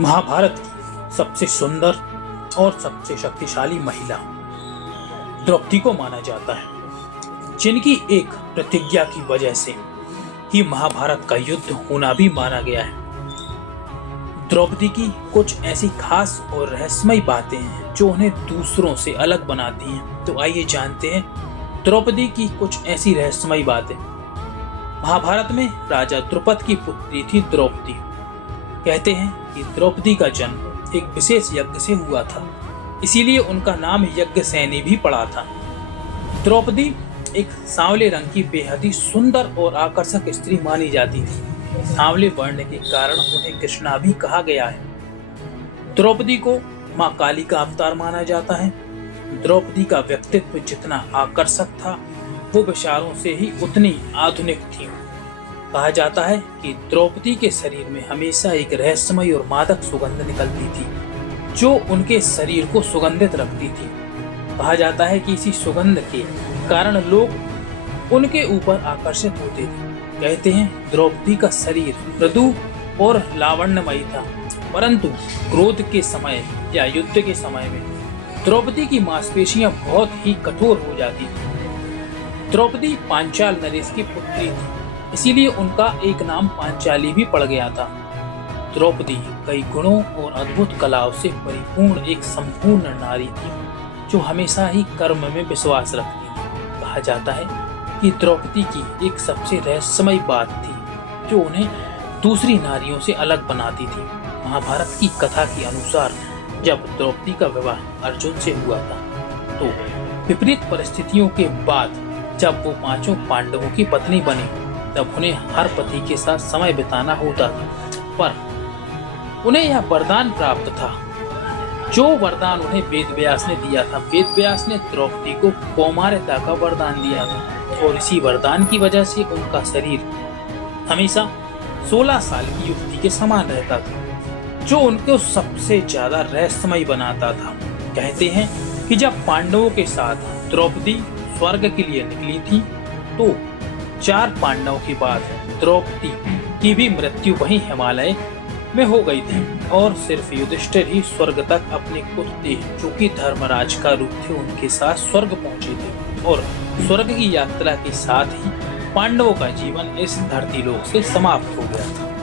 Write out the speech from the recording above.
महाभारत की सबसे सुंदर और सबसे शक्तिशाली महिला द्रौपदी को माना जाता है, जिनकी एक प्रतिज्ञा की वजह से ही महाभारत का युद्ध होना भी माना गया है। द्रौपदी की कुछ ऐसी खास और रहस्यमयी बातें हैं जो उन्हें दूसरों से अलग बनाती हैं। तो आइए जानते हैं द्रौपदी की कुछ ऐसी रहस्यमयी बातें। महाभारत में राजा द्रुपद की पुत्री थी द्रौपदी। कहते हैं कि द्रौपदी का जन्म एक विशेष यज्ञ से हुआ था, इसीलिए उनका नाम यज्ञसेनी भी पड़ा था। द्रौपदी एक सांवले रंग की बेहद ही सुंदर और आकर्षक स्त्री मानी जाती थी। सांवले वर्ण के कारण उन्हें कृष्णा भी कहा गया है। द्रौपदी को मां काली का अवतार माना जाता है। द्रौपदी का व्यक्तित्व जितना आकर्षक था, वो विचारों से ही उतनी आधुनिक थी। कहा जाता है कि द्रौपदी के शरीर में हमेशा एक रहस्यमयी और मादक सुगंध निकलती थी, जो उनके शरीर को सुगंधित रखती थी। कहा जाता है कि इसी सुगंध के कारण लोग उनके ऊपर आकर्षित होते थे। कहते हैं द्रौपदी का शरीर मृदु और लावण्यमयी था, परंतु क्रोध के समय या युद्ध के समय में द्रौपदी की मांसपेशियां बहुत ही कठोर हो जाती थी। द्रौपदी पांचाल नरेश की पुत्री थी, इसीलिए उनका एक नाम पांचाली भी पड़ गया था। द्रौपदी कई गुणों और अद्भुत कलाओं से परिपूर्ण एक संपूर्ण नारी थी, जो हमेशा ही कर्म में विश्वास रखती थी। कहा जाता है कि द्रौपदी की एक सबसे रहस्यमयी बात थी जो उन्हें दूसरी नारियों से अलग बनाती थी। महाभारत की कथा के अनुसार जब द्रौपदी का विवाह अर्जुन से हुआ था, तो विपरीत परिस्थितियों के बाद जब वो पांचों पांडवों की पत्नी बनी, तब उन्हें हर पति के साथ समय बिताना होता था। पर उन्हें यह वरदान प्राप्त था, जो वरदान उन्हें वेदव्यास ने दिया था। वेदव्यास ने द्रौपदी को कौमार्यता का वरदान दिया था, और इसी वरदान की वजह से उनका शरीर हमेशा 16 साल की युवती के समान रहता था, जो उनको सबसे ज्यादा रहस्यमयी बनाता था। कहते हैं कि जब पांडवों के साथ द्रौपदी स्वर्ग के लिए निकली थी, तो 4 पांडवों के बाद द्रौपदी की भी मृत्यु वहीं हिमालय में हो गई थी, और सिर्फ युधिष्ठिर ही स्वर्ग तक अपने कुत्ते, जो कि धर्मराज का रूप थे, उनके साथ स्वर्ग पहुंचे थे। और स्वर्ग की यात्रा के साथ ही पांडवों का जीवन इस धरती लोक से समाप्त हो गया था।